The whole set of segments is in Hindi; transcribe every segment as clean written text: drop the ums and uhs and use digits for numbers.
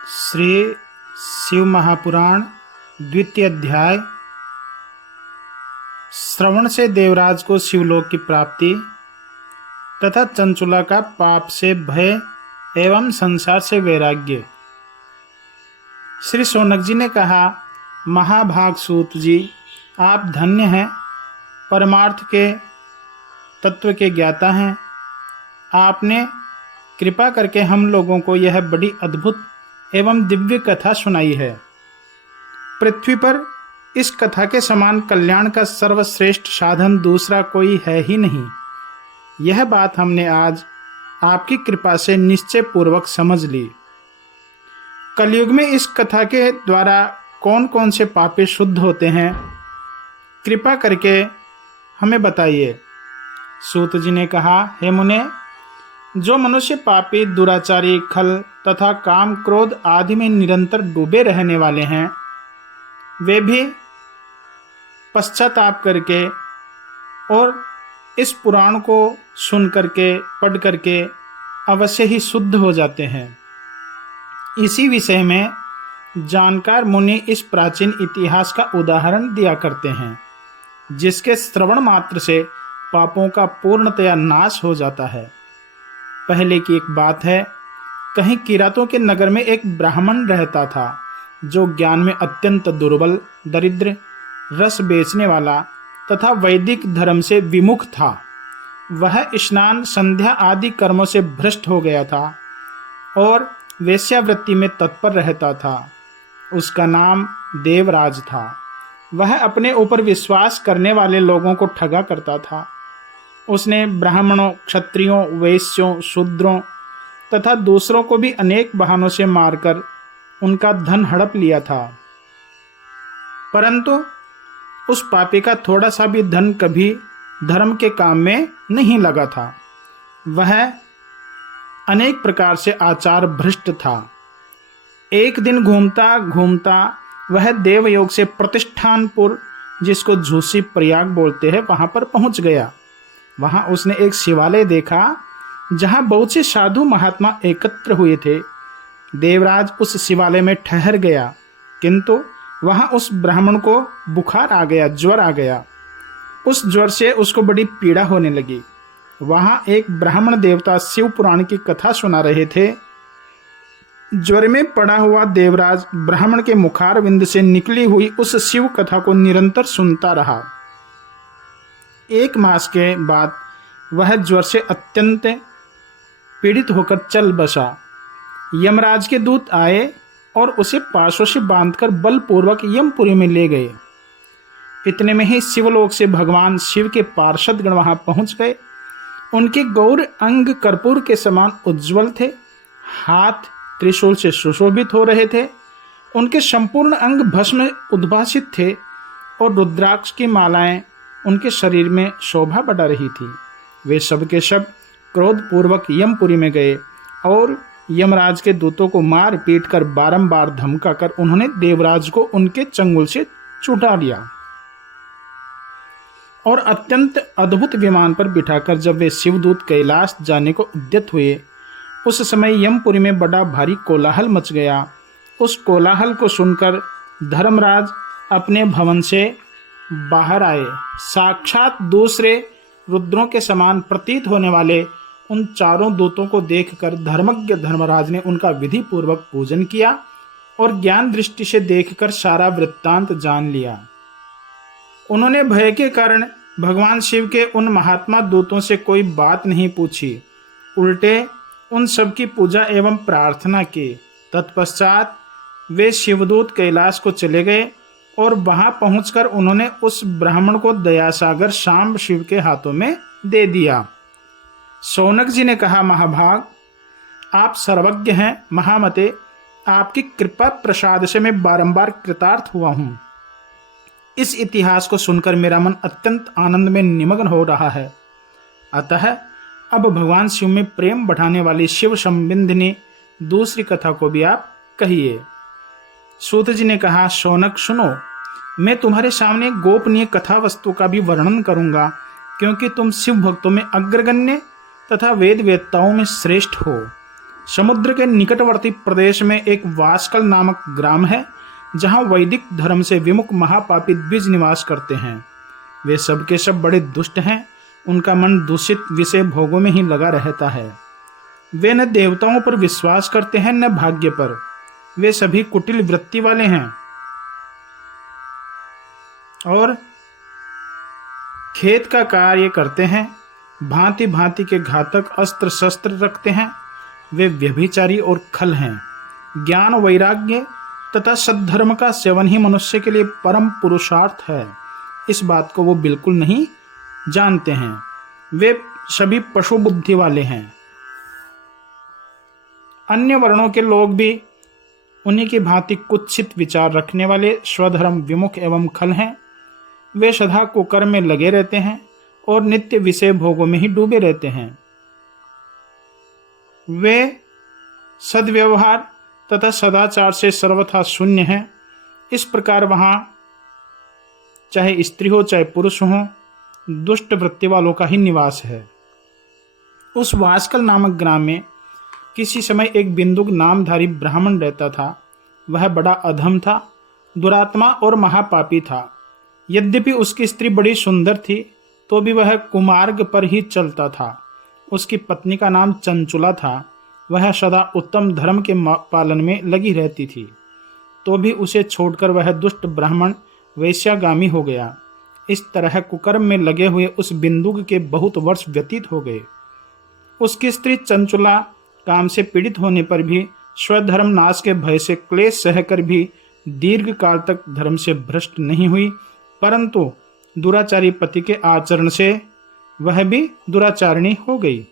श्री शिव महापुराण द्वितीय अध्याय। श्रवण से देवराज को शिवलोक की प्राप्ति तथा चंचुला का पाप से भय एवं संसार से वैराग्य। श्री शौनक जी ने कहा, महाभाग सूत जी, आप धन्य हैं, परमार्थ के तत्व के ज्ञाता हैं। आपने कृपा करके हम लोगों को यह बड़ी अद्भुत एवं दिव्य कथा सुनाई है। पृथ्वी पर इस कथा के समान कल्याण का सर्वश्रेष्ठ साधन दूसरा कोई है ही नहीं। यह बात हमने आज आपकी कृपा से निश्चय पूर्वक समझ ली। कलयुग में इस कथा के द्वारा कौन कौन से पापी शुद्ध होते हैं, कृपा करके हमें बताइए। सूत जी ने कहा, हे मुने, जो मनुष्य पापी, दुराचारी, खल तथा काम क्रोध आदि में निरंतर डूबे रहने वाले हैं, वे भी पश्चाताप करके और इस पुराण को सुन करके, पढ़ करके अवश्य ही शुद्ध हो जाते हैं। इसी विषय में जानकार मुनि इस प्राचीन इतिहास का उदाहरण दिया करते हैं, जिसके श्रवण मात्र से पापों का पूर्णतया नाश हो जाता है। पहले की एक बात है, कहीं किरातों के नगर में एक ब्राह्मण रहता था, जो ज्ञान में अत्यंत दुर्बल, दरिद्र, रस बेचने वाला तथा वैदिक धर्म से विमुख था। वह स्नान, संध्या आदि कर्मों से भ्रष्ट हो गया था और वेश्यावृत्ति में तत्पर रहता था। उसका नाम देवराज था। वह अपने ऊपर विश्वास करने वाले लोगों को ठगा करता था। उसने ब्राह्मणों, क्षत्रियों, वैश्यों, शूद्रों तथा दूसरों को भी अनेक बहानों से मारकर उनका धन हड़प लिया था, परंतु उस पापी का थोड़ा सा भी धन कभी धर्म के काम में नहीं लगा था। वह अनेक प्रकार से आचार भ्रष्ट था। एक दिन घूमता घूमता वह देवयोग से प्रतिष्ठानपुर, जिसको झूसी प्रयाग बोलते हैं, वहां पर पहुंच गया। वहां उसने एक शिवालय देखा, जहां बहुत से साधु महात्मा एकत्र हुए थे। देवराज उस शिवालय में ठहर गया, किंतु वहां उस ब्राह्मण को बुखार आ गया, ज्वर आ गया। उस ज्वर से उसको बड़ी पीड़ा होने लगी। वहां एक ब्राह्मण देवता शिव पुराण की कथा सुना रहे थे। ज्वर में पड़ा हुआ देवराज ब्राह्मण के मुखारविंद से निकली हुई उस शिव कथा को निरंतर सुनता रहा। एक मास के बाद वह ज्वर से अत्यंत पीड़ित होकर चल बसा। यमराज के दूत आए और उसे पाशों से बांधकर बलपूर्वक यमपुरी में ले गए। इतने में ही शिवलोक से भगवान शिव के पार्षदगण वहां पहुंच गए। उनके गौर अंग कर्पूर के समान उज्जवल थे, हाथ त्रिशूल से सुशोभित हो रहे थे। उनके संपूर्ण अंग भस्म उद्भासित थे और रुद्राक्ष की मालाएं उनके शरीर में शोभा बढ़ा रही थी। वे सब के सब क्रोध पूर्वक यमपुरी में गए और यमराज के दूतों को मार पीट कर बारंबार धमका कर उन्होंने देवराज को उनके चंगुल से छुटा लिया और अत्यंत अद्भुत विमान पर बिठाकर जब वे शिवदूत कैलाश जाने को उद्यत हुए, उस समय यमपुरी में बड़ा भारी कोलाहल मच गया। उस कोलाहल को सुनकर धर्मराज अपने भवन से बाहर आए। साक्षात दूसरे रुद्रों के समान प्रतीत होने वाले उन चारों दूतों को देखकर धर्मज्ञ धर्मराज ने उनका विधि पूर्वक पूजन किया और ज्ञान दृष्टि से देखकर सारा वृत्तांत जान लिया। उन्होंने भय के कारण भगवान शिव के उन महात्मा दूतों से कोई बात नहीं पूछी, उल्टे उन सब की पूजा एवं प्रार्थना की। तत्पश्चात वे शिवदूत कैलाश को चले गए और वहां पहुंचकर उन्होंने उस ब्राह्मण को दयासागर शांब शिव के हाथों में दे दिया। शौनक जी ने कहा, महाभाग, आप सर्वज्ञ हैं, महामते, आपकी कृपा प्रसाद से मैं बारंबार कृतार्थ हुआ हूं। इस इतिहास को सुनकर मेरा मन अत्यंत आनंद में निमग्न हो रहा है। अतः अब भगवान शिव में प्रेम बढ़ाने वाली शिव संबंधिनी दूसरी कथा को भी आप कहिए। सूत जी ने कहा, शौनक सुनो, मैं तुम्हारे सामने गोपनीय कथा वस्तु का भी वर्णन करूंगा, क्योंकि तुम शिव भक्तों में अग्रगण्य तथा वेद वेदताओं में श्रेष्ठ हो। समुद्र के निकटवर्ती प्रदेश में एक वास्कल नामक ग्राम है, जहां वैदिक धर्म से विमुख महापापी द्विज निवास करते हैं। वे सब के सब बड़े दुष्ट हैं। उनका मन दूषित विषय भोगों में ही लगा रहता है। वे न देवताओं पर विश्वास करते हैं न भाग्य पर। वे सभी कुटिल वृत्ति वाले हैं और खेत का कार्य करते हैं। भांति भांति के घातक अस्त्र शस्त्र रखते हैं। वे व्यभिचारी और खल हैं। ज्ञान, वैराग्य तथा सद्धर्म का सेवन ही मनुष्य के लिए परम पुरुषार्थ है। इस बात को वो बिल्कुल नहीं जानते हैं। वे सभी पशु बुद्धि वाले हैं। अन्य वर्णों के लोग भी उन्हीं की भांति कुत्सित विचार रखने वाले स्वधर्म विमुख एवं खल हैं। वे सदा कुकर्म में लगे रहते हैं और नित्य विषय भोगों में ही डूबे रहते हैं। वे सद्व्यवहार तथा सदाचार से सर्वथा शून्य हैं। इस प्रकार वहां चाहे स्त्री हो चाहे पुरुष हो, दुष्ट वृत्ति वालों का ही निवास है। उस वास्कल नामक ग्राम में किसी समय एक बिंदुक नामधारी ब्राह्मण रहता था। वह बड़ा अधम था, दुरात्मा और महापापी था। यद्यपि उसकी स्त्री बड़ी सुंदर थी, तो भी वह कुमार्ग पर ही चलता था। उसकी पत्नी का नाम चंचुला था। वह सदा उत्तम धर्म के पालन में लगी रहती थी, तो भी उसे छोड़कर वह दुष्ट ब्राह्मण वैश्यागामी हो गया। इस तरह कुकर्म में लगे हुए उस बिंदुक के बहुत वर्ष व्यतीत हो गए। उसकी स्त्री चंचुला काम से पीड़ित होने पर भी, स्वधर्म नाश के भय से क्लेश सहकर भी दीर्घ काल तक धर्म से भ्रष्ट नहीं हुई, परंतु दुराचारी पति के आचरण से वह भी दुराचारिणी हो गई।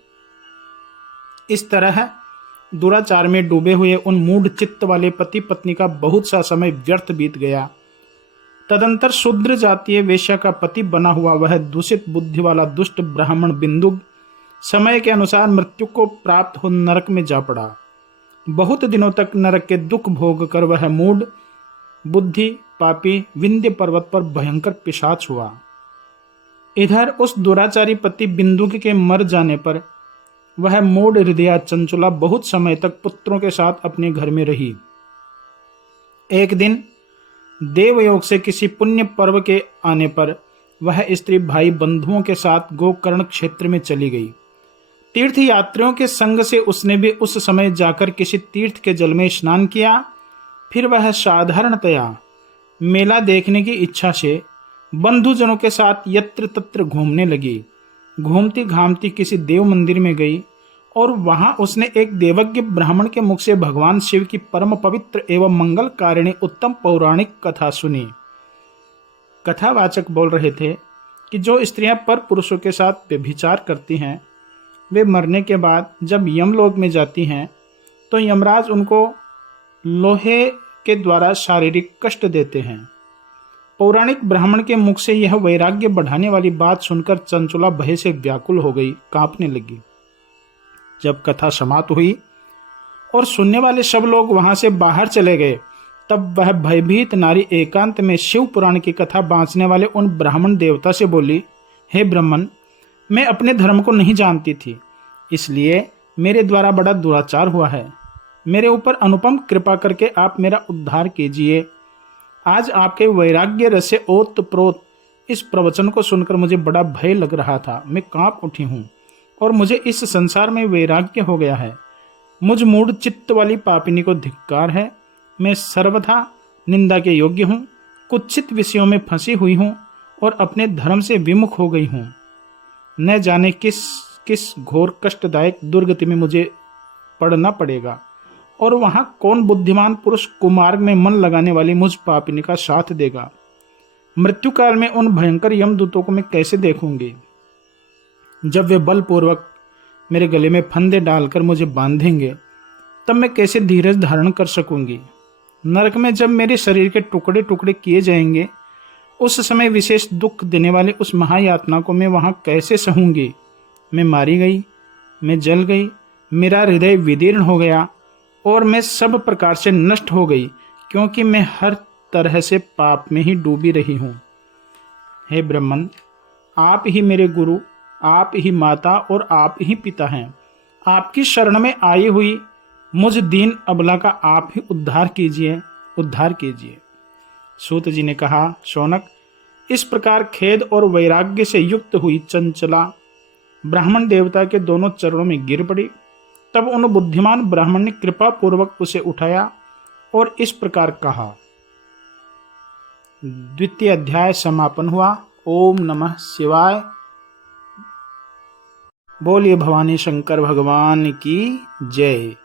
इस तरह दुराचार में डूबे हुए उन मूढ़ चित्त वाले पति पत्नी का बहुत सा समय व्यर्थ बीत गया। तदंतर शूद्र जातीय वेश्या का पति बना हुआ वह दूषित बुद्धि वाला दुष्ट ब्राह्मण बिंदुक समय के अनुसार मृत्यु को प्राप्त हो नरक में जा पड़ा। बहुत दिनों तक नरक के दुख भोग कर वह मूढ़ बुद्धि पापी विंध्य पर्वत पर भयंकर पिशाच हुआ। इधर उस दुराचारी पति बिंदुक के मर जाने पर वह मूढ़ हृदया चंचुला बहुत समय तक पुत्रों के साथ अपने घर में रही। एक दिन देवयोग से किसी पुण्य पर्व के आने पर वह स्त्री भाई बंधुओं के साथ गोकर्ण क्षेत्र में चली गई। तीर्थ यात्रियों के संग से उसने भी उस समय जाकर किसी तीर्थ के जल में स्नान किया। फिर वह साधारणतया मेला देखने की इच्छा से बंधुजनों के साथ यत्र तत्र घूमने लगी। घूमती घामती किसी देव मंदिर में गई और वहां उसने एक देवज्ञ ब्राह्मण के मुख से भगवान शिव की परम पवित्र एवं मंगलकारिणी उत्तम पौराणिक कथा सुनी। कथावाचक बोल रहे थे कि जो स्त्रियां पर पुरुषों के साथ व्यभिचार करती हैं, वे मरने के बाद जब यमलोक में जाती हैं तो यमराज उनको लोहे के द्वारा शारीरिक कष्ट देते हैं। पौराणिक ब्राह्मण के मुख से यह वैराग्य बढ़ाने वाली बात सुनकर चंचुला भय से व्याकुल हो गई, कांपने लगी। जब कथा समाप्त हुई और सुनने वाले सब लोग वहां से बाहर चले गए, तब वह भयभीत नारी एकांत में शिव पुराण की कथा बांचने वाले उन ब्राह्मण देवता से बोली, हे ब्राह्मण, मैं अपने धर्म को नहीं जानती थी, इसलिए मेरे द्वारा बड़ा दुराचार हुआ है। मेरे ऊपर अनुपम कृपा करके आप मेरा उद्धार कीजिए। आज आपके वैराग्य रस से ओत प्रोत इस प्रवचन को सुनकर मुझे बड़ा भय लग रहा था। मैं कांप उठी हूँ और मुझे इस संसार में वैराग्य हो गया है। मुझ मूढ़ चित्त वाली पापिनी को धिक्कार है। मैं सर्वथा निंदा के योग्य हूँ, कुत्सित विषयों में फंसी हुई हूँ और अपने धर्म से विमुख हो गई हूँ। न जाने किस किस घोर कष्टदायक दुर्गति में मुझे पड़ना पड़ेगा और वहां कौन बुद्धिमान पुरुष कुमार्ग में मन लगाने वाली मुझ पापिनी का साथ देगा। मृत्यु काल में उन भयंकर यमदूतों को मैं कैसे देखूंगी। जब वे बलपूर्वक मेरे गले में फंदे डालकर मुझे बांधेंगे, तब मैं कैसे धीरज धारण कर सकूंगी। नरक में जब मेरे शरीर के टुकड़े टुकड़े किए जाएंगे, उस समय विशेष दुख देने वाली उस महायातना को मैं वहां कैसे सहूंगी। मैं मारी गई, मैं जल गई, मेरा हृदय विदीर्ण हो गया और मैं सब प्रकार से नष्ट हो गई, क्योंकि मैं हर तरह से पाप में ही डूबी रही हूँ। हे ब्राह्मण, आप ही मेरे गुरु, आप ही माता और आप ही पिता हैं। आपकी शरण में आई हुई मुझ दीन अबला का आप ही उद्धार कीजिए, उद्धार कीजिए। सूत जी ने कहा, शौनक, इस प्रकार खेद और वैराग्य से युक्त हुई चंचला ब्राह्मण देवता के दोनों चरणों में गिर पड़ी। तब उन बुद्धिमान ब्राह्मण ने कृपा पूर्वक उसे उठाया और इस प्रकार कहा। द्वितीय अध्याय समापन हुआ। ओम नमः शिवाय। बोलिए भवानी शंकर भगवान की जय।